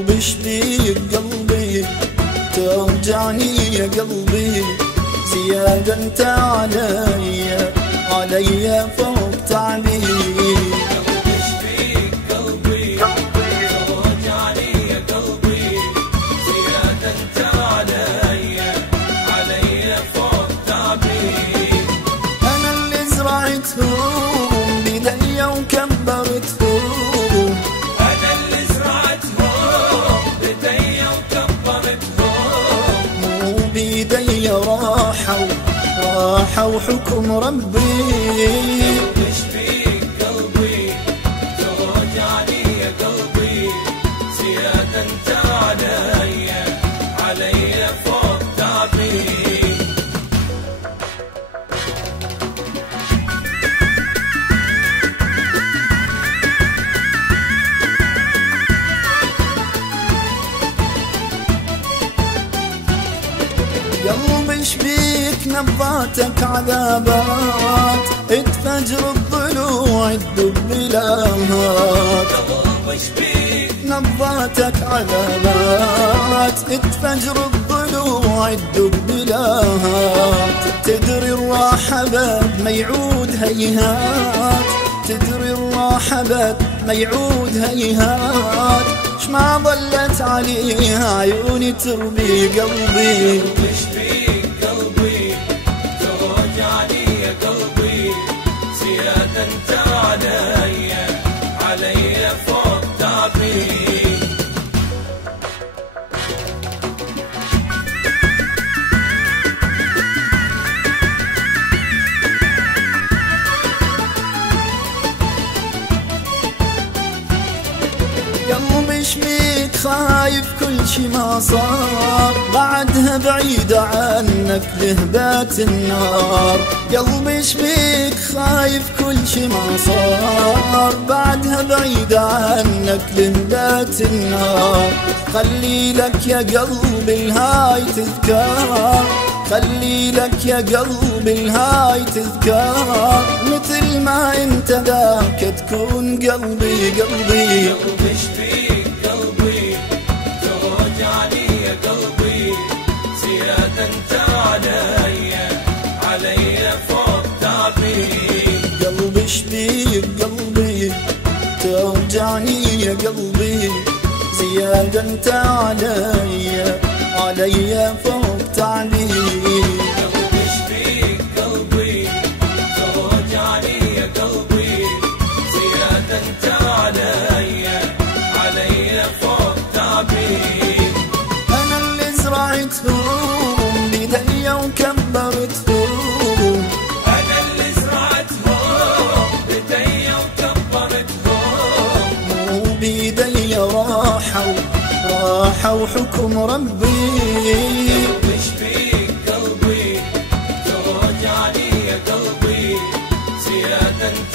قلبي شبيك قلبي توجعني يا قلبي زيادة انت علي فوق تعبي. قلبي شبيك قلبي توجعني يا قلبي زيادة انت علي فوق تعبي. انا اللي زرعتهم بيدي وكبرتهم، انا اللي زرعتهم بيدي وكبرتهم، مو بيدي راحوا حكم ربي. قلبي شبيك قلبي توجعني يا قلبي زيادة انت علي فوق تعبي. قلبي شبيك نبضاتك عذابات تفجر الضلوع تدب بلاهات. قلبي شبيك نبضاتك عذابات تفجر الضلوع تدب بلاهات. تدري الراحة بد ما يعود هيهات، تدري الراحة بد ما يعود هيهات. ما ظلت عليها عيوني تربي قلبي. قلبي شبيك قلبي توجعني يا قلبي زيادة انت علي فوق تعبي. قلبي شبيك خايف كل شي ما صار بعدها بعيدة عنك لهبات النار. قلبي شبيك خايف كل شي ما صار بعدها بعيدة عنك لهبات النار. خلي لك يا قلبي الهاي تذكار، خلي لك يا قلبي الهاي تذكار. مثل ما انت ذاك تكون قلبي. قلبي شبيك قلبي توجعني يا قلبي زيادة انت علي فوق تعبي. قلبي شبيك قلبي توجعني يا قلبي زيادة انت علي فوق تعبي. قلبي شبيك قلبي توجعني يا قلبي زيادة انت علي فوق تعبي. انا اللي زرعتهم بيدي وكبرتهم، انا اللي زرعتهم بيدي وكبرتهم، مو بيدي راحوا حكم ربي. قلبي شبيك قلبي توجعني يا قلبي زيادة انت